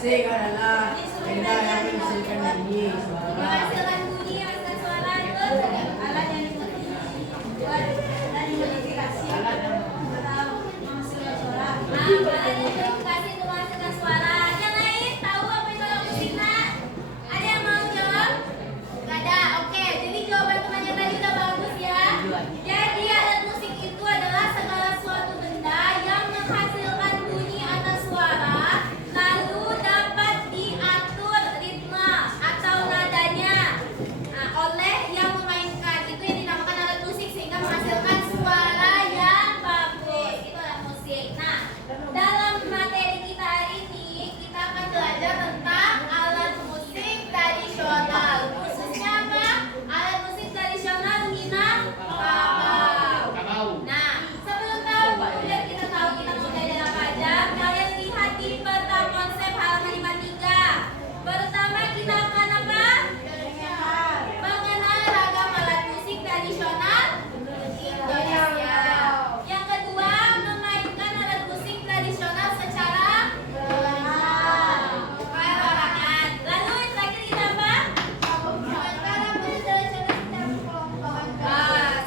Musik adalah benda yang menghasilkan bunyi. Menghasilkan bunyi, menghasilkan suara itu alat yang dibuat dan dimodifikasi atau menghasilkan suara. Nah, alat yang dimodifikasi itu menghasilkan suara. Yang lain tahu apa itu alat musik, nak? Ada yang mau jawab? Gak ada. Oke, jadi jawaban temannya tadi udah bagus ya. Jadi alat musik itu adalah segala suatu benda yang menghasilkan bunyi atau suara, lalu dapat diatur ritme atau nadanya oleh yang memainkan. Itu yang dinamakan alat musik sehingga menghasilkan suara yang bagus. Itu alat musik. Nah, dalam materi kita hari ini kita akan belajar tentang alat musik tradisional. Khususnya apa? Alat musik tradisional Minangkabau. Nah, sebelum tahu, biar kita tahu kita mau belajar apa aja, kalian lihat di peta konsep halaman 53. Pertama kita akan apa? Mengenal ragam alat musik tradisional Indonesia. Yang kedua, memainkan alat musik tradisional secara perorangan. Lalu yang terakhir kita apa?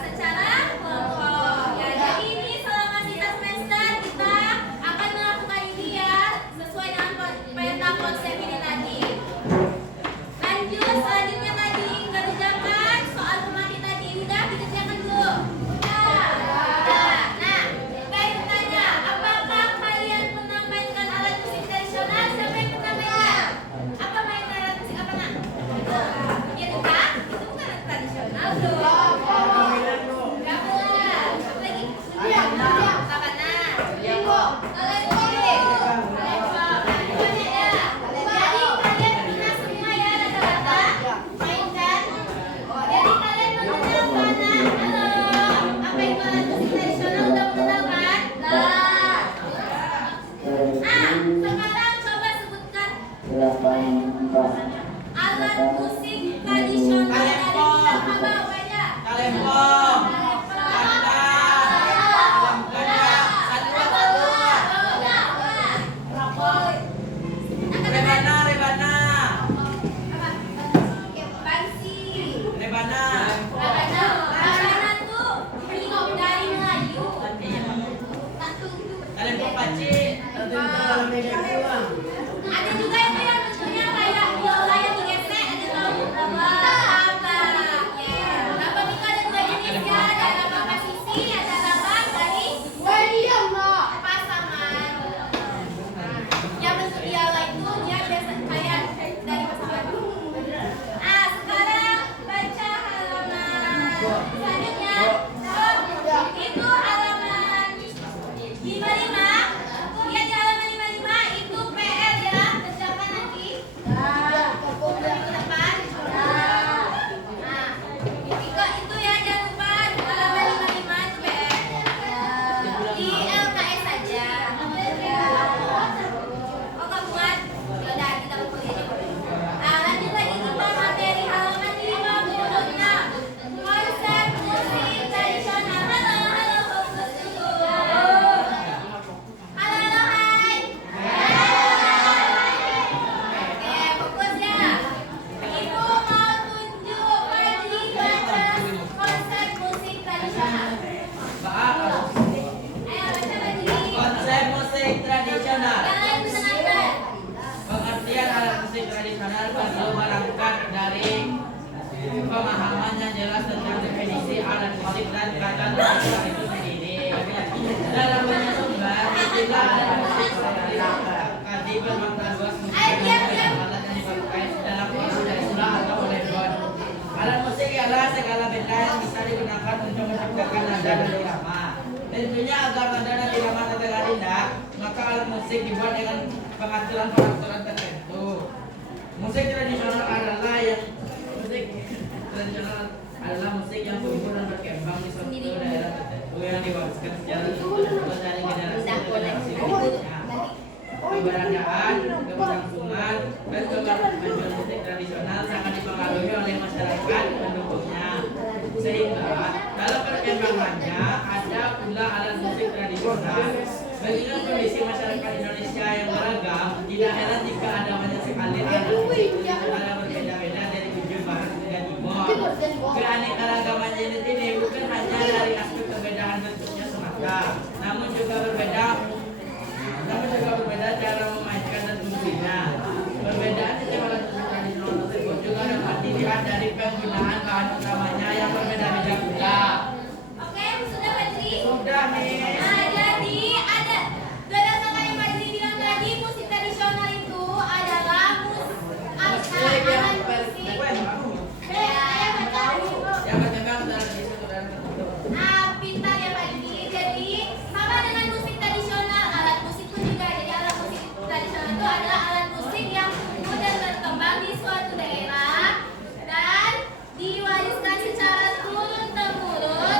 Secara kelompok. Ya, jadi ini selama sisa semester kita akan melakukan ini ya, sesuai dengan peta konsep ini tadi. Lanjut, selanjutnya tadi kerjakan soal pemakai tadi. Udah dikerjakan dulu. Udah. Nah, saya tanya, apakah kalian pernah mainkan alat musik tradisional? Siapa yang pernah mainkan? Apa main alat musik apa, nak? Itu kan? Itu bukan alat tradisional dong. Gamelan. Apa lagi? Kabanan. Alat musik. Banyak ya. Jadi kalian pernah semua ya rata-rata mainkan. Jadi kalian mengenal mana? Halo. Apa itu alat musik tradisional? Udah mengenal kan? Sekarang coba sebutkan alat musik tradisional dari Minangkabau aja. pemahamannya jelas tentang definisi alat musik dan kata musik itu sendiri. Dalam banyak sumber, istilah alat musik seperti kaji bermakna luas alat yang dipakai dalam istilah Islam atau organ. Alat musik ialah segala benda yang bisa digunakan untuk menciptakan nada dan irama. Tentunya agar nada dan irama terdengar indah, maka alat musik dibuat dengan pengaturan-pengaturan tertentu. Musik tradisional adalah musik yang tumbuh dan berkembang di suatu daerah tertentu yang diwariskan secara terus dari generasi ke generasi berikutnya. Keberadaan, keberlangsungan, dan kemajuan musik tradisional sangat dipengaruhi oleh masyarakat pendukungnya. Sehingga dalam perkembangannya ada pula alat musik tradisional. Mengingat kondisi masyarakat Indonesia yang beragam, tidak heran jika ada banyak sekali alat musik tradisional yang berbeda-beda dari ujung barat hingga timur. Keanekaragaman jenis ini bukan hanya dari aspek perbedaan bentuknya semata, namun juga berbeda cara memainkan dan fungsinya. Perbedaan setiap alat musik tradisional tersebut juga dapat dilihat dari penggunaan bahan utamanya yang berbeda-beda pula. Oke, sudah Fajri? Sudah nih. Nah, jadi ada berdasarkan yang Fajri bilang tadi, musik tradisional itu adalah alat musik. Yang berkembang dalam isu dan Nah, pintar ya Fajri. Jadi sama dengan musik tradisional, alat musik pun juga. Jadi alat musik tradisional itu adalah alat musik yang tumbuh dan berkembang di suatu daerah dan diwariskan secara turun temurun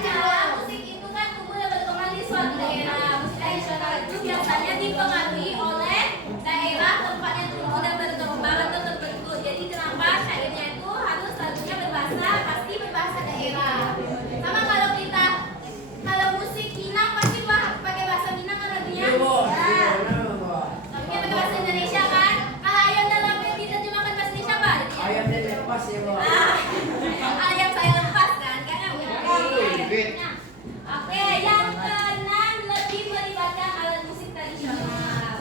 Cara musik itu kan tumbuh dan berkembang di suatu daerah. Musik tradisional itu biasanya dipengaruhi oleh daerah tempat yang tumbuh dan berkembang atau terbentuk. Jadi kenapa syairnya itu harus lagunya berbahasa, pasti berbahasa daerah. Sama kalau musik Minang pasti pakai bahasa Minang kan lagunya. Iya, Bu. Ya. Iya, benar, Bu. Lagunya pakai bahasa Indonesia kan? Kalau ayam dan lambe diterjemahkan bahasa Indonesia apa? Ayam dan lepas ya, Bu. Ayam saya lepas kan? Karena Oke, yang keenam lebih melibatkan alat musik tradisional.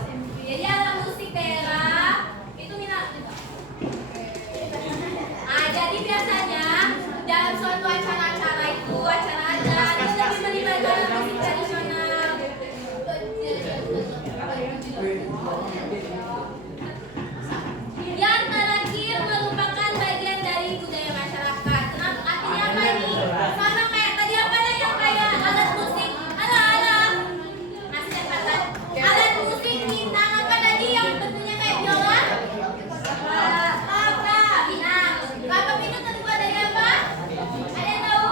Jadi alat musik daerah itu minat. Jadi biasanya dalam suatu acara-acara itu acara adat itu lebih melibatkan alat musik tradisional. Yang terakhir merupakan bagian dari budaya masyarakat. Kenapa? Artinya apa ini? Sama kayak tadi apa dah yang kayak alat musik. Alah. Masih catatan. Alat musik Minang apa tadi yang bentuknya kayak biola? Apa? Minang. Apa itu terbuat dari apa? Ada yang tahu?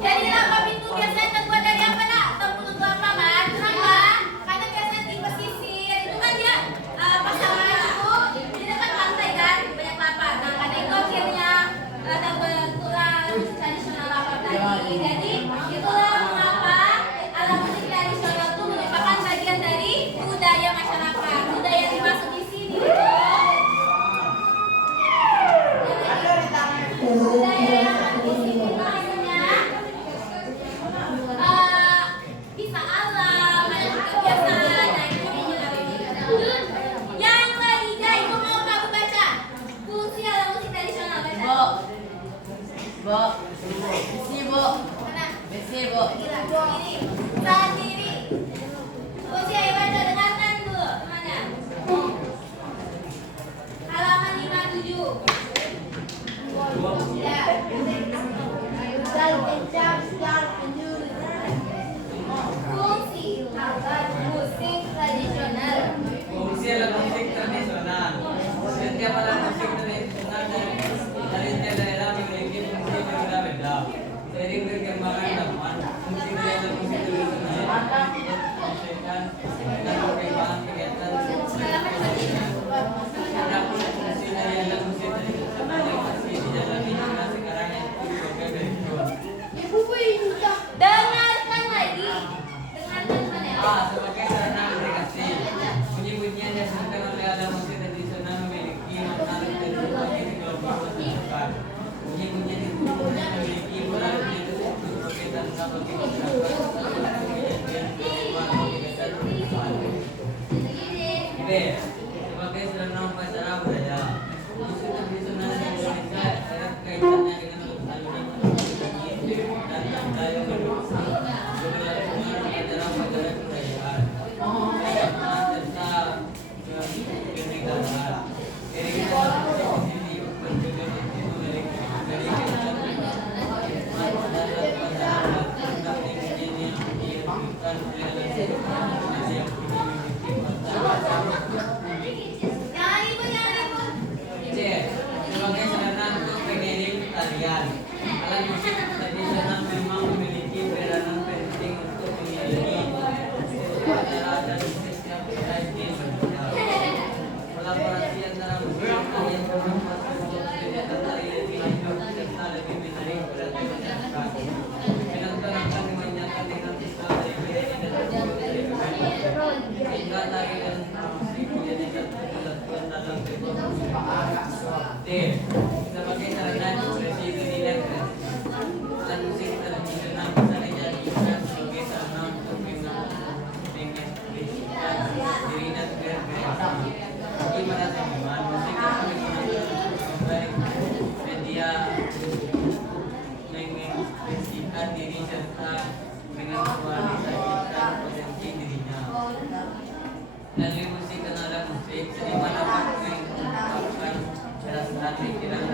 Jadi lapa pintu biasanya terbuat dari apa nak? Tepung kelapa kan? Kenapa? Karena biasanya di pesisir itu kan dia pasangan itu di dekat pantai kan banyak kelapa. Nah karena itu akhirnya terbentuklah musik tradisional lapa tadi. Jadi itulah mengapa alat musik tradisional itu merupakan bagian dari budaya masyarakat. Budaya yang dimaksud di sini budaya yang di sini maksudnya kisah alam, ada kebiasaan, nah itu yang ketiga itu mau kamu baca fungsi alat musik tradisional baca. Bu, besi bu, Mana? besi bu. Kiri. Saat kiri. Fungsi ayo baca dengarkan dulu. Mana? Halaman 57. Ya. Fungsi alat musik tradisional. Fungsi alat musik tradisional. Setiap alat musik tradisional dari daerah memiliki fungsi yang berbeda-beda. Seiring perkembangan zaman, fungsi dari alat musik tradisional disesuaikan dengan perkembangan kegiatan Adapun fungsi dari alat musik tradisional yang masih dijalani hingga sekarang yang berbeda berikut. Dengarkan lagi. Dengarkan mana ya? Sebagai sarana agregasi, bunyi-bunyian yang dihasilkan oleh alat musik tradisional memiliki makna berbagai kelompok masyarakat. Bunyi-bunyian itu memiliki polariti tersebut sebagai tanda bagi masyarakat untuk kejadian kehidupan kegiatan kehidupan. B. Sebagai sarana upacara budaya, musik tradisional di Indonesia erat kaitannya dengan alunan bunyi dan tanda yang berbeda. Keberlangsungan acara-acara kebudayaan, keagamaan serta kenegaraan. Iringan alat musik di sini berbagai jenis memiliki dari kegiatan khidmat dalam masyarakat tentang ingin yang dilakukan oleh alat musik tradisional yang memiliki Jangan ribut. C. Sebagai sarana untuk pengiring tarian, alat musik tradisional memang memiliki peranan penting untuk mengiringi acara dan setiap tradisi berbeda. Kolaborasi antara musik tarian bermanfaat untuk kegiatan tarian lebih hidup serta lebih menarik perhatian masyarakat. Penonton akan dimanjakan dengan visual dari penyanyi dan dari pemain, sehingga tari dan musik menjadi satu kesatuan dalam sebuah musik. D. Sebagai sarana ekspresi dirinya alat musik tradisional bisa dijadikan sebagai sarana untuk mengekspresikan diri dan berekspresi. Bagi para seniman, musik tradisional sebagai media mengekspresikan diri serta mengekspresikan potensi dirinya. Melalui musik dan alat musik, seniman dapat mengungkapkan perasaan, pikiran,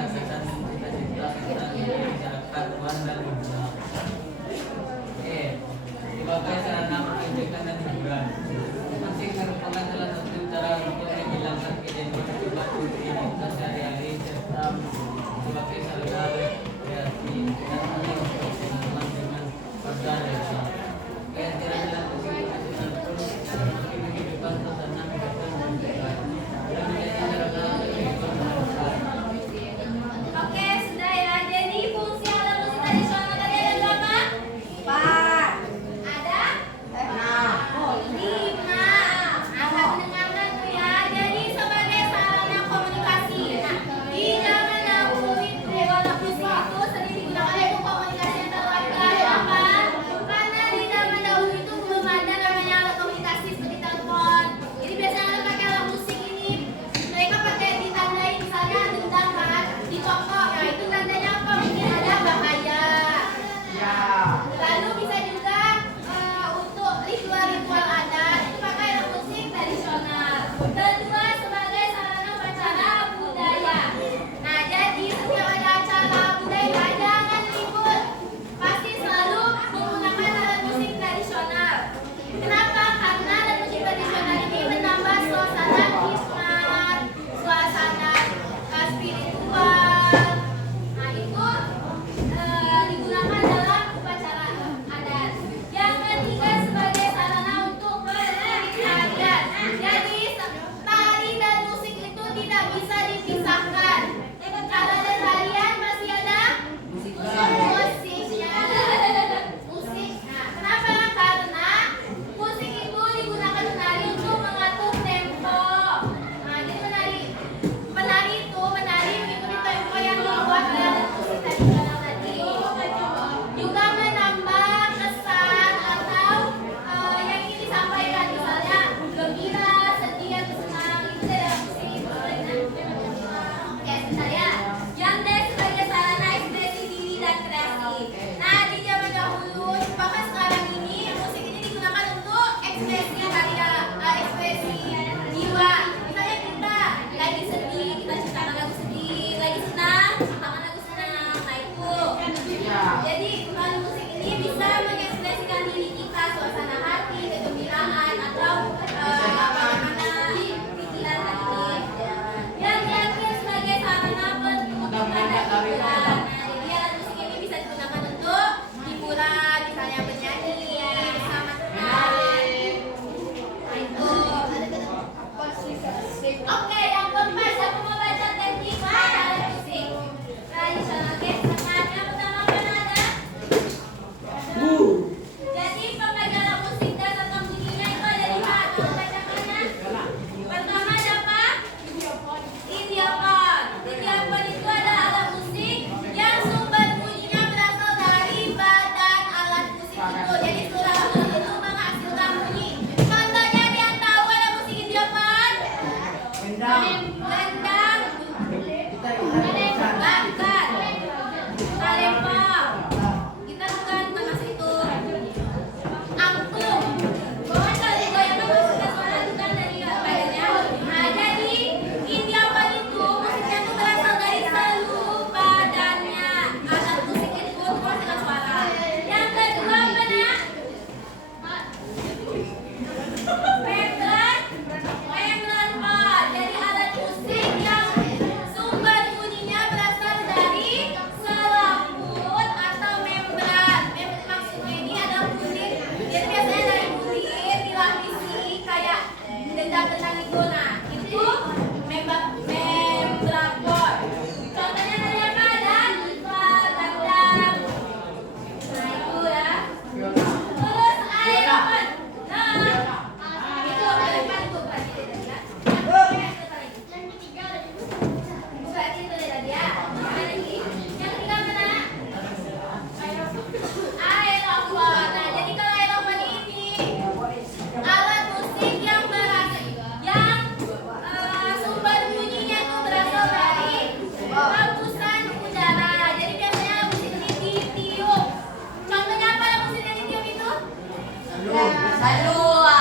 Salua.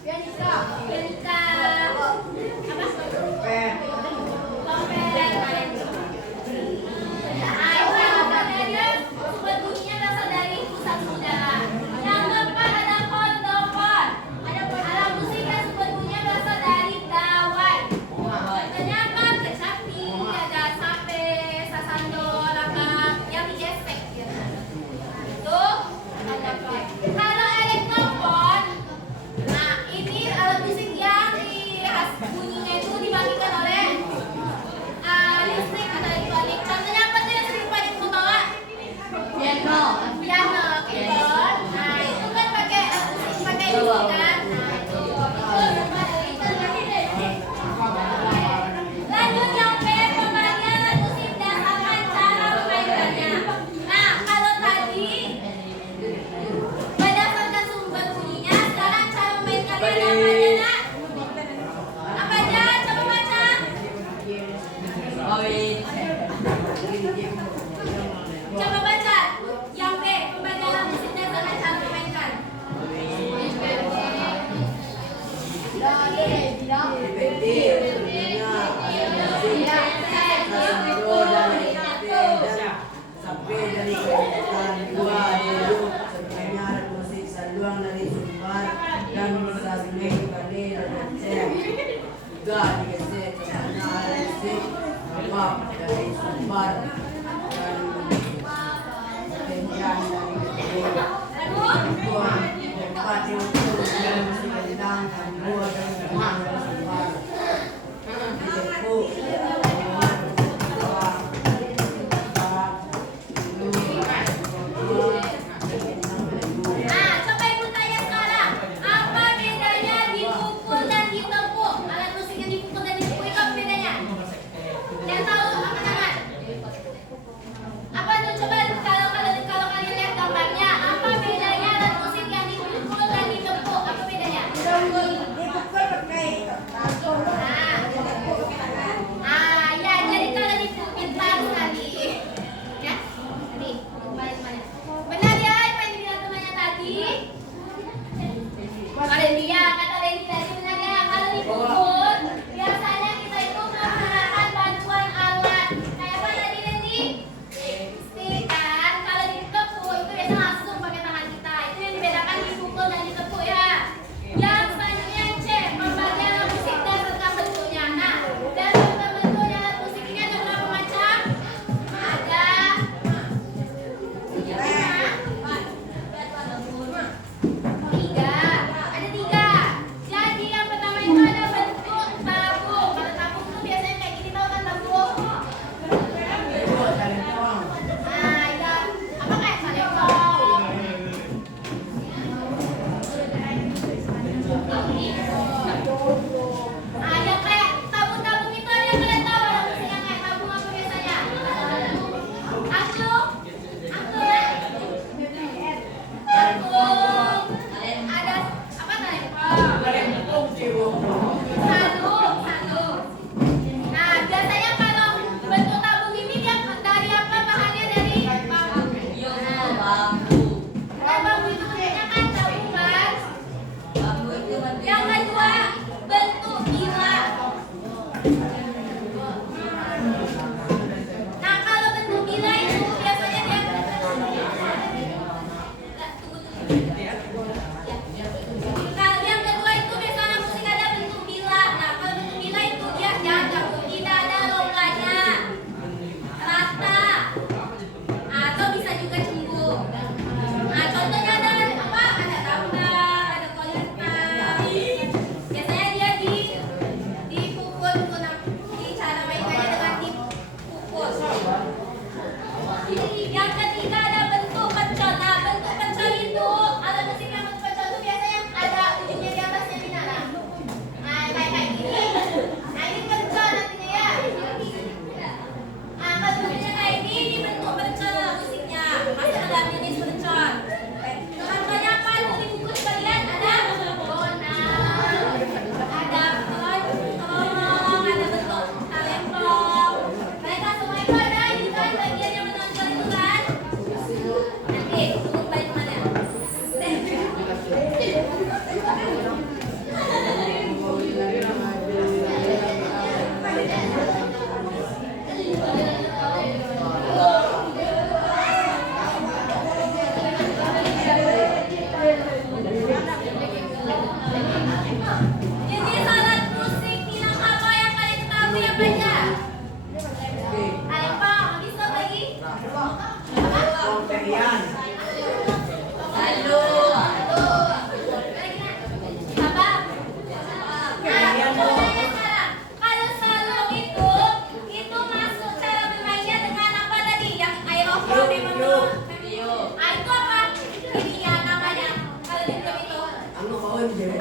Pianika. Apa? Trompet. Trompet. Nah, itu yang pertanyaannya sumber bunyinya berasal dari pusat udara. Yang keempat ada kondofon. Alat musik yang sumber bunyinya berasal dari gawai. Ternyata kecapi, ada sape, sasando, rakam yang digesek gitu. Tuh, ada apa? Kalau elektrofon, nah ini alat musik yang bunyinya itu dibagikan oleh listrik atau elektronik. Contohnya apa tuh yang sering paling bawa? Piano. Piano, keyboard. Nah itu kan pakai musik pakai listrik kan. Nah itu lanjut yang B, pembagian alat musik berdasarkan cara memainkannya. Nah kalau tadi berdasarkan sumber bunyinya, sekarang cara memainkannya ada apa aja nak? Apa aja? Coba baca. Awit. Coba baca. Yang B, pembagian alat musik berdasarkan cara memainkan. Sampai dari kecepatan dua dulu sebenarnya alat musik saluang dari sumber dan bisa kembali dan cek juga digesek karena alat musik sebab dari sumber dan penjara dari dua tempat itu dan musik sedang dan dua dan rumah dari sumber ditempuh Nah, coba ibu tanya sekarang, apa bedanya dipukul dan ditepuk? Alat musik yang dipukul dan ditepuk itu apa bedanya? Yang tahu angkat tangan.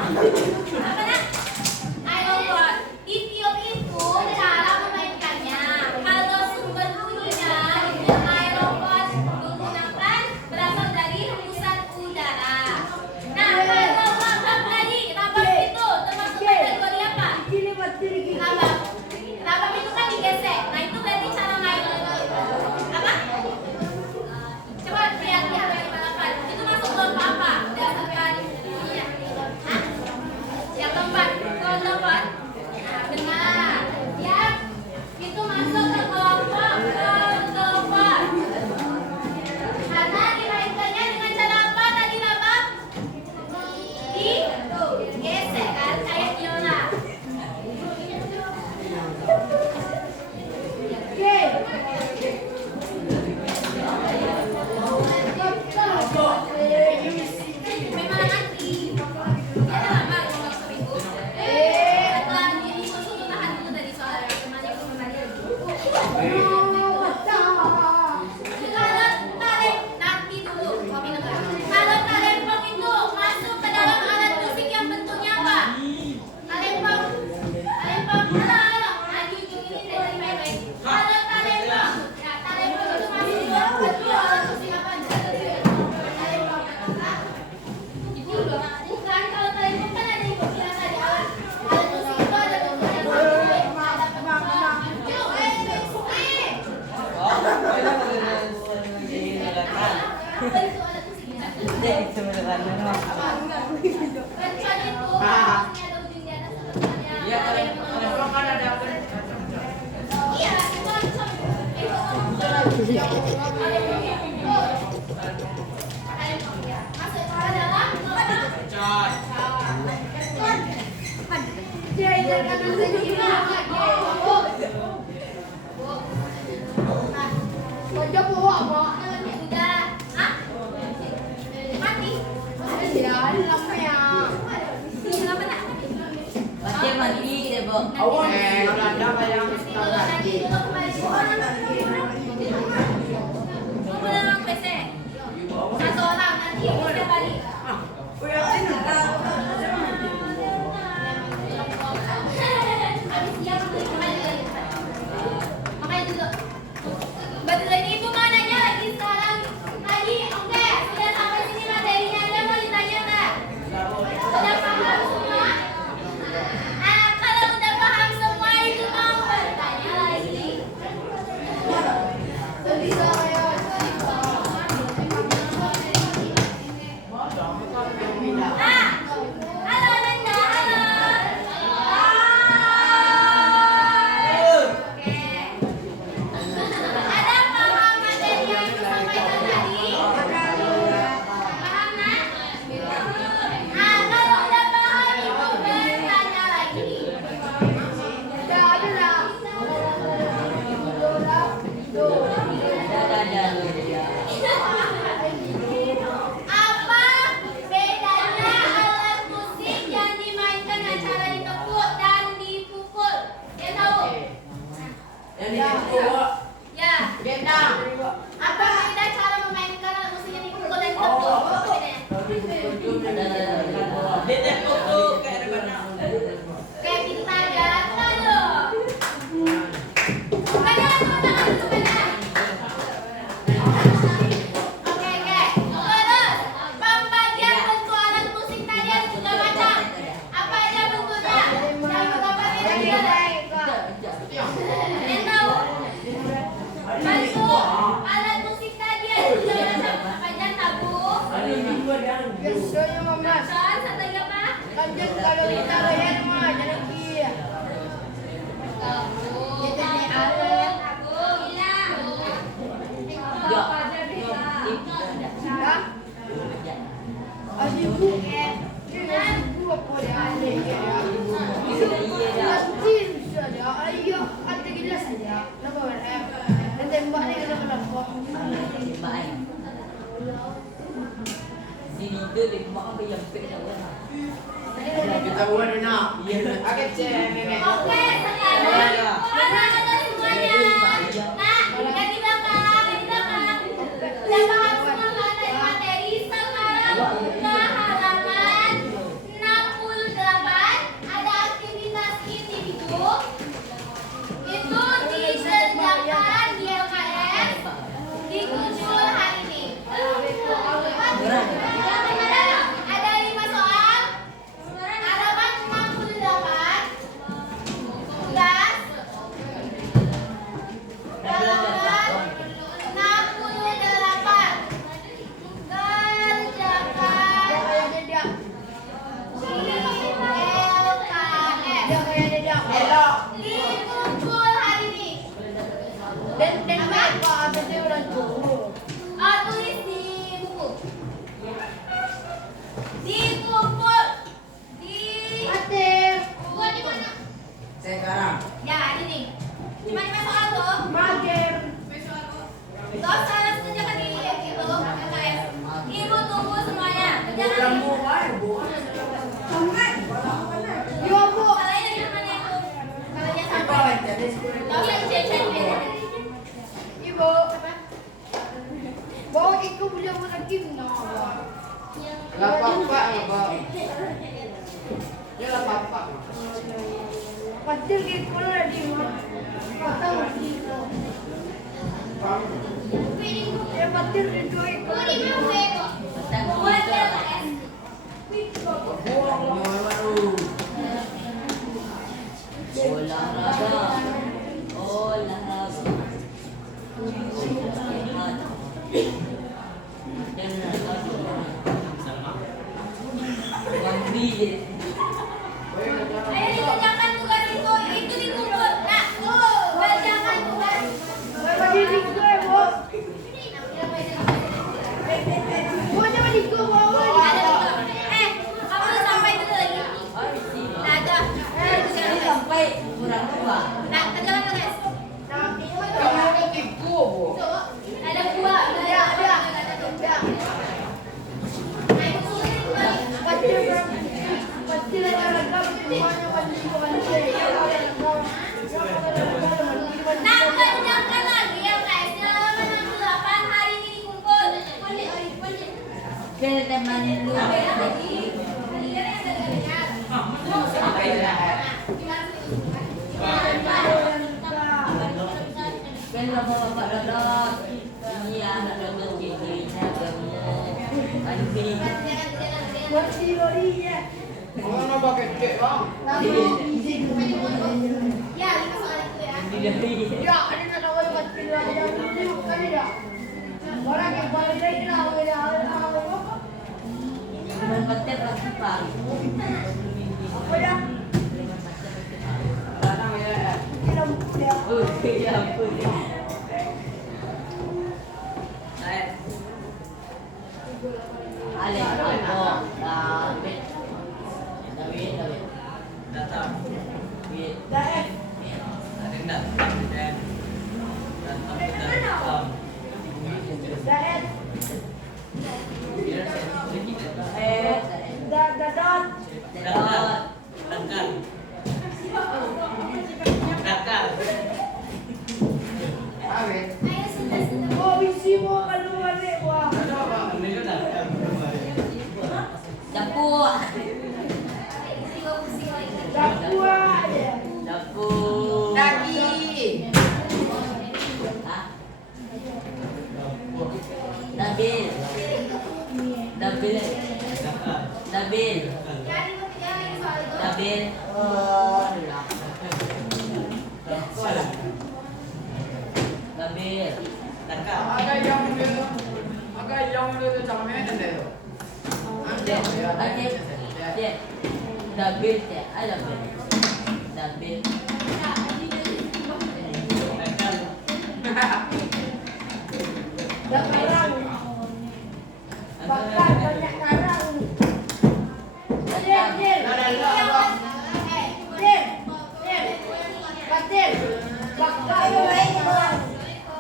Apa nak? Aeroport. Idiom itu cara memainkannya. Kalau sumber bunyinya itu aeroport menggunakan berasal dari hembusan udara. Nah, kalau tambah lagi, tambah itu termasuk kategori apa? Tambah. Tambah itu kan digesek. Nah, itu berarti cara main. Apa? Coba lihat di halaman 58. Itu masuk lomba apa? Berdasarkan bunyinya. Hah? Yang keempat, kelompok. Nah, benar. Yang itu masuk ke kelompok kelompok. Karena dimainkannya dengan cara apa tadi Nabab? Digesek kan kayak biola. Memang nanti. Ada lama ngomong seminggu. Setelah ini langsung tahan dulu dari soal temannya kembali. Kalau talempong nanti dulu, kopi negara. Kalau talempong itu masuk ke dalam alat musik yang bentuknya apa? Talempong. Halo. Nanti ujung ini dari baik-baik. Kalau talempong, ya talempong itu masuk di dalam bentuk alat musik apa? Talempong. Itu bukan kalau talempong kan ada yang bilang tadi alat musik itu ada bentuknya baik-baik. Ada bentuknya. Bentuk alat musiknya. Kecuali itu maksudnya ada ujung di atas atau depannya. Iya, kalau kan ada apa? Iya, itu langsung. Masuk ke dalam Coy. udah. Hah? Mati. Kenapa nak? Macam mandi deh, Bu. Kalau ada kayak Kalau nanti dulu kembali sekolah. Tunggu dalam PC. Satu orang nanti bisa balik. Habis dia kembali lagi. Makanya dulu. Betul ini ibu mau nanya lagi sekarang. Tadi oke, sudah sampai sini materinya ada mau ditanya nggak? Sudah paham semua? Nah, kalau udah paham semua itu mau bertanya lagi. Ah, halo Nanda, halo. Oke. Ada paham materi yang ibu sampaikan tadi? Paham nak? Ah, kalau udah paham ibu bertanya lagi. Apa bedanya alat musik yang dimainkan dengan cara ditepuk dan dipukul? Dia tahu? Yang itu Ya. Apa beda cara memainkan alat musik yang dipukul dan ditepuk? Apa bedanya? ditepuk tuh kayak rebana. Kayak bintang jatuh loh. Bukannya langsung tangan dulu benar. Oke. Terus pembagian bentuk alat musik tadi ada 3 macam. Apa aja bentuknya? Yang pertama kira-kira. Kalian tahu? Bentuk alat musik tadi ada 3 macam. Apa aja tabu? Kan satu lagi apa? Sini tu di mak apa yang pek dah kan. kita buat nak. Agak cengeng. Oke, sekarang anak-anak semuanya. Nah, yang di belakang. Udah paham semua kan dari materi? Sekarang buka halaman 60. Tulis di buku. Dikumpul di buku di mana? Sekarang. Ya, ini. Di mana soal tuh? Terus salah setuju kan di itu LKS. Ibu tunggu semuanya. Jangan salahnya di mana itu? Salahnya sampai. Tahu yang jajan beda. Lah papa apa? Ya lah papa. Buku di mana itu? Buat LKS. Olahraga. Ayo dikerjakan tugas itu dikumpul. Nah, kerjakan tugas. Kamu sampai dulu lagi. Nah, ada. Sampai kurang tua. Nah, kerjakan tugas. Kamu tipu, Bu. Ada buah. Ada. Nah, itu tulis kembali. Nah, kerjakan lagi ya guys. Halaman 68 hari ini dikumpul. Kita temanin dulu. Kan bapak dodot. Ini anak dodot giginya gemuk. Anjing. Mana pakai cek, Bang? Ya, 5 soal itu ya. Ini dari petir lagi pak. Datang ya. Ya ampun. Ale, David. Datang. David. Ada yang datang dan datang datang. Biar saya sedikit. Datang. Datang. Awet. Ayo sudah. Ada apa? Ini datang. Dapur. Dapur. Daging. Hah? Dabil. Dabil. Dabil. Jadi mau tinggalin soal itu. Dabil. Dabil. Datang. Agak yang itu camnya ada itu. Dia. Dabil dia. Ada dabil. Dabil.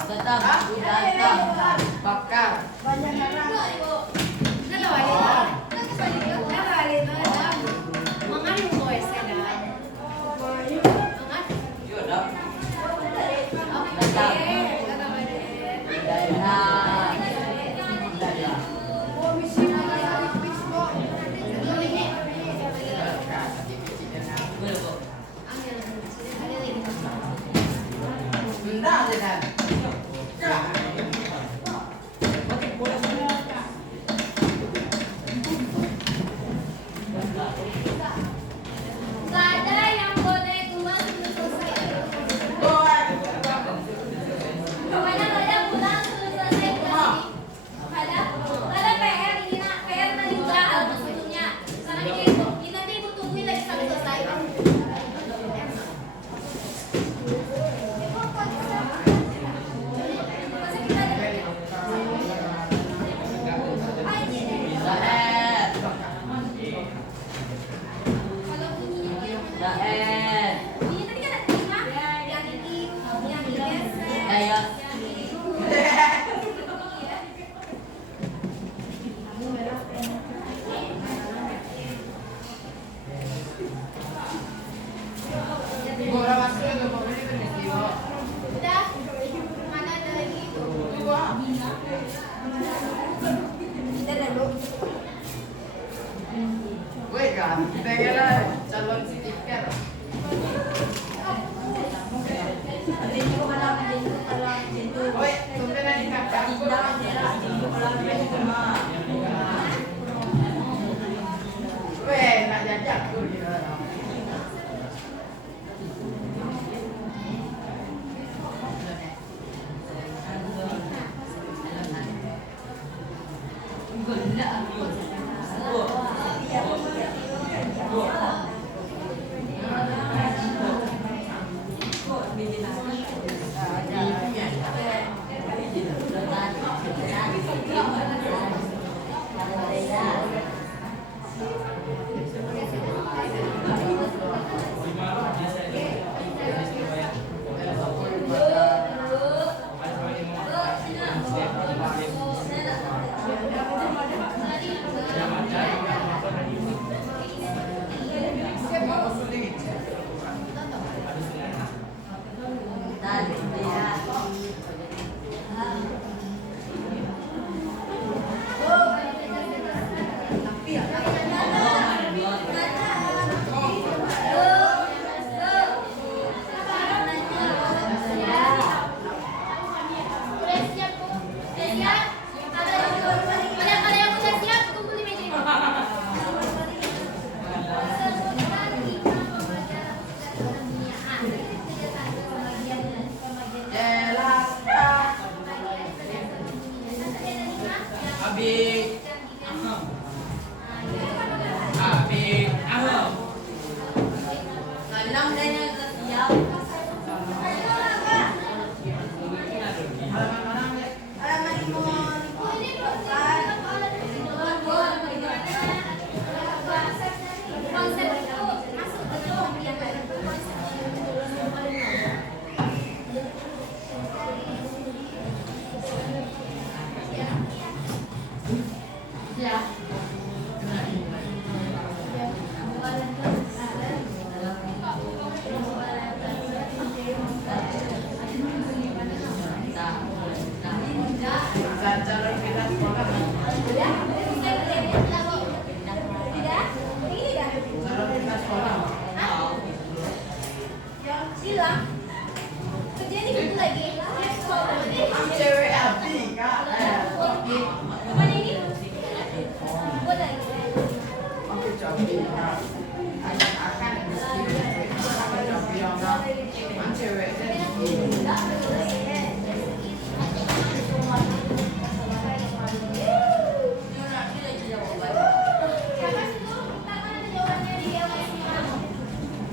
Datang. Datang. Bakar. Yuk, dah. Datang. Enggak, Denan. Ini tadi kan ada 5. Yang ini, yang digeser. Ayo. Udah. Mana ada lagi? Kita dulu. Kita kira calon si tiket. Woi, tumben na di kakak. Weh, nak jajak tu dia.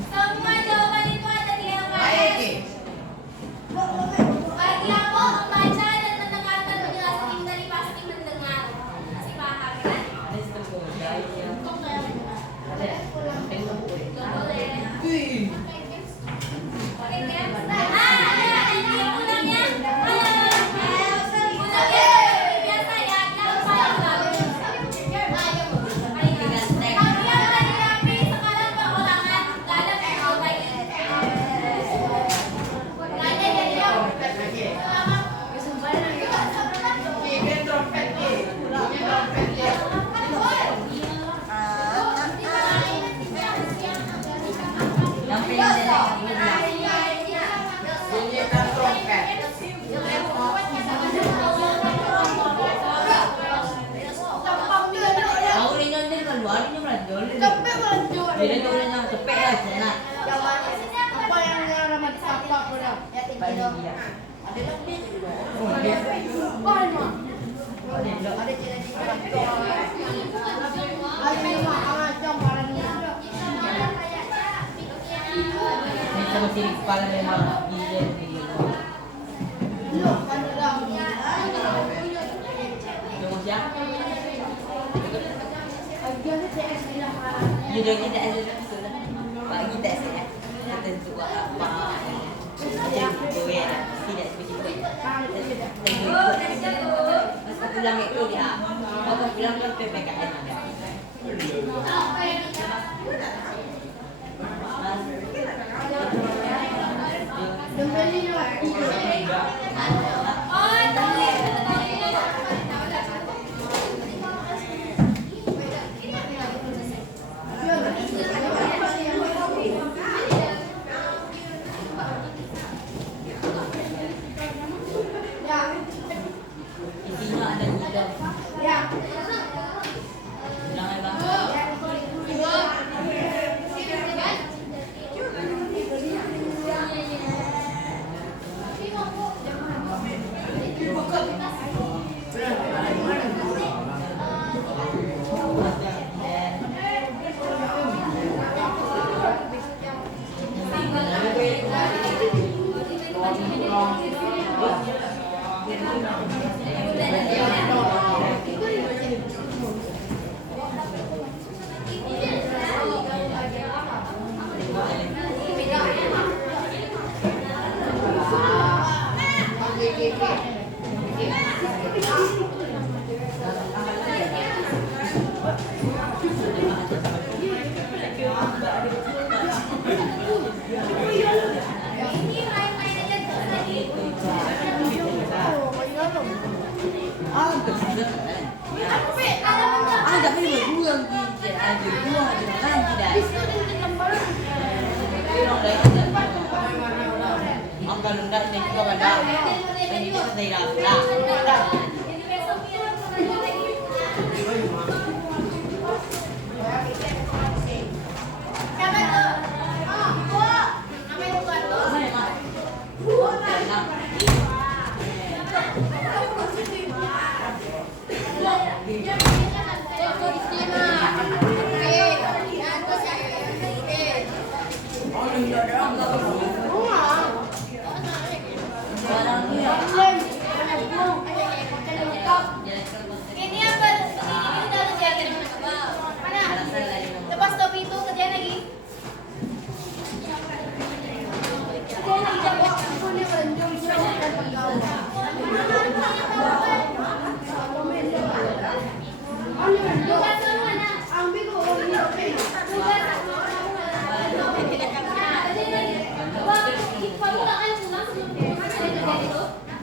Semua jawaban itu ada di LKS. Bagi aku membaca dan mendengarkan penjelasan ini tadi pasti mendengar. Pasti paham kan? Gak boleh. Oke, kan? Ada ini pulangnya. Pulangnya biasa ya. Yang paling bagus. Paling ganteng. Tapi yang tadi rapi sekarang perorangan. Gak ada PO lagi. Gak ada jadi yang Yang pengen Aku rin yun din, kalwari nyo lang yun. Hindi ko rin lang cepet ya, sana. May sa masilig pala may mga gilid. Tunggu siya? Yun yung kita. Pag kita udah siap Bu. Mas bilang itu ya. Bapak bilang kan PPKN ada. Oh, tahu ya. Isinya ada juga. Bilang ya bang. Ah, tapi berbuang gitu. Ada buang, ada kan tidak. Ang kalunda ni ko kada. Ini kita tidak lah. Ini apa? Ini udah kerjaan mana? Lepas topi itu kerjaan lagi.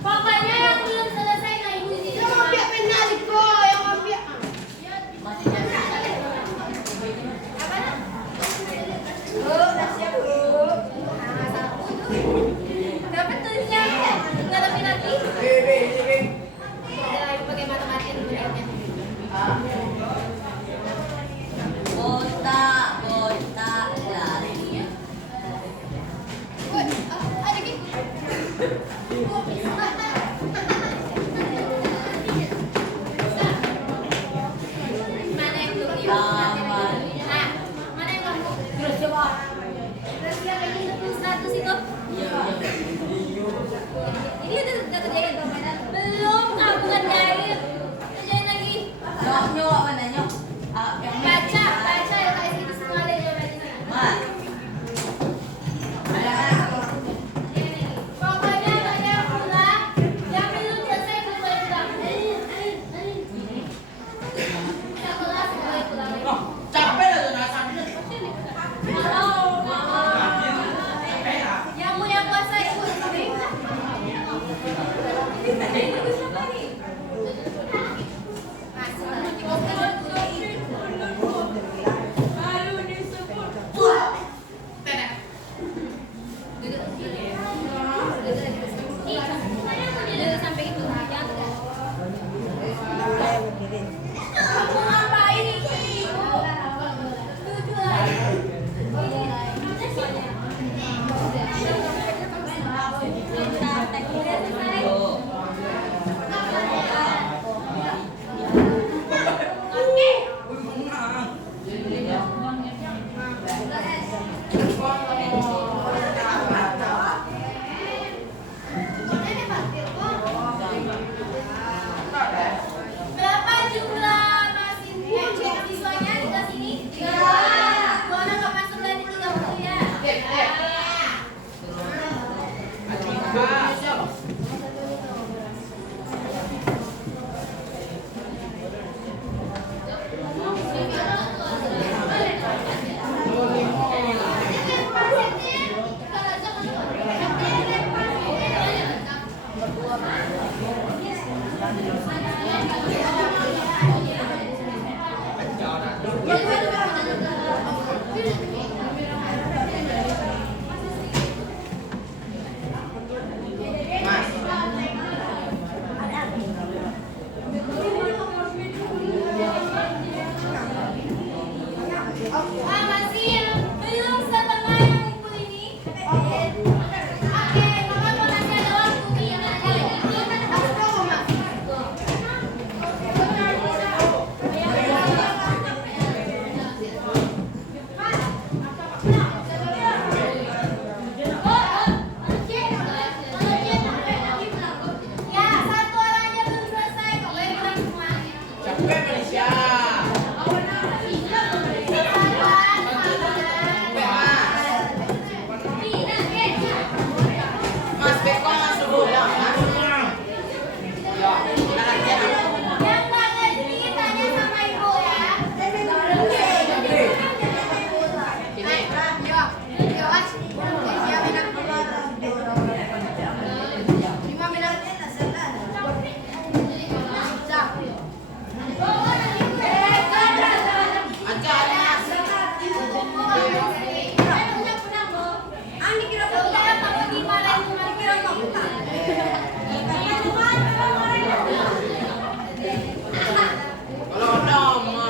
Pokoknya yang belum selesai nah ibu di sini. Dapat tulisnya nggak lebih lagi. Pakai mata-mata dulu. Botak lari. Ada gitu. Mana yang belum di? Nah, mana yang kamu? Terus coba. Terus yang lagi 100 itu? Ini udah kerjain belum? Aku kerjain. Kerjain lagi. Nyok mana nyok? Baca ya kayak gitu semua ada ya baca. Mas. Pokoknya banyak pulang. Yang belum selesai belum boleh pulang. Yang kelas boleh pulang. Capek lah tuh nasakin. Yang punya kuasa ibu. Masih belum setengah yang ngumpul ini. Oke, Mama mau nanya ada waktu nih. Ya, satu orang aja belum selesai. Kok boleh pulang semua? Capek Malaysia. Mas Beko masuk bola. Yang nggak ngerti tanya sama ibu ya. Kalau nama.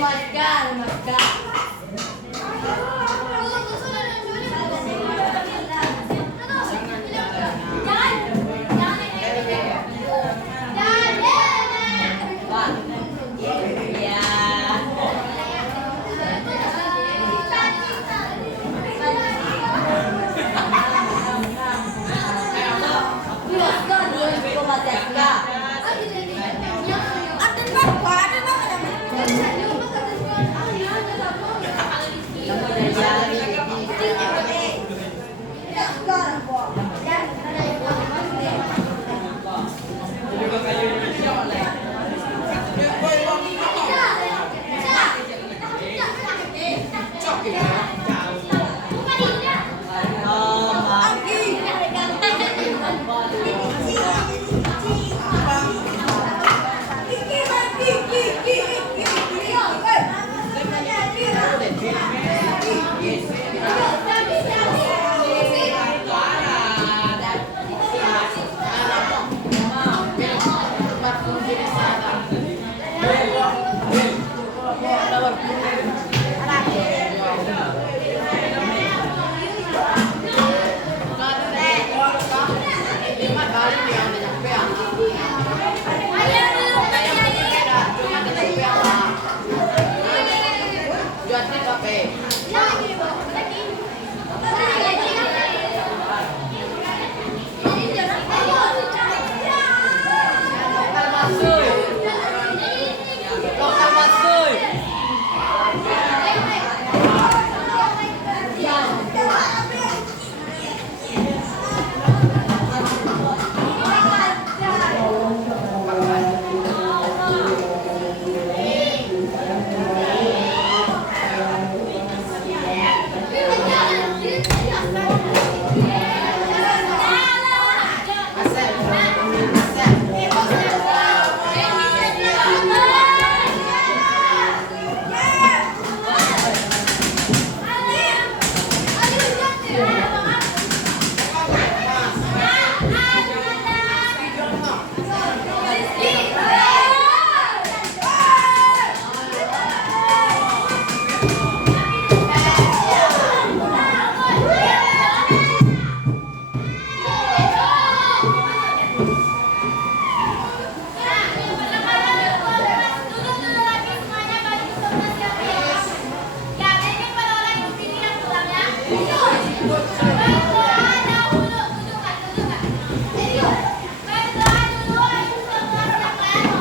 Magang hotel berapa? Berdoa dahulu, tunjukkan. Serius. Berdoa dulu, itu kelas yang baru.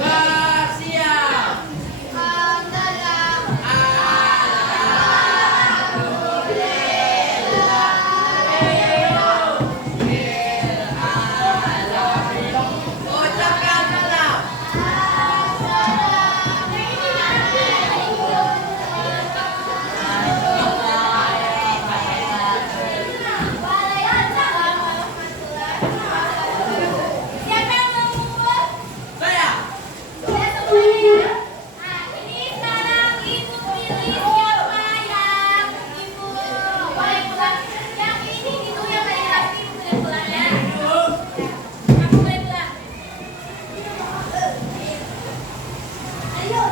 Bersiap. Ucapkan salam. Siapa yang mengumpul? Saya. Ya semuanya. Ini sekarang ibu pilih siapa yang ibu boleh pulang. Yang ini itu yang laki-laki ibu boleh pulang ya. Kamu boleh pulang. Ayo.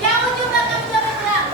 Yang ujung belakang juga bergerak.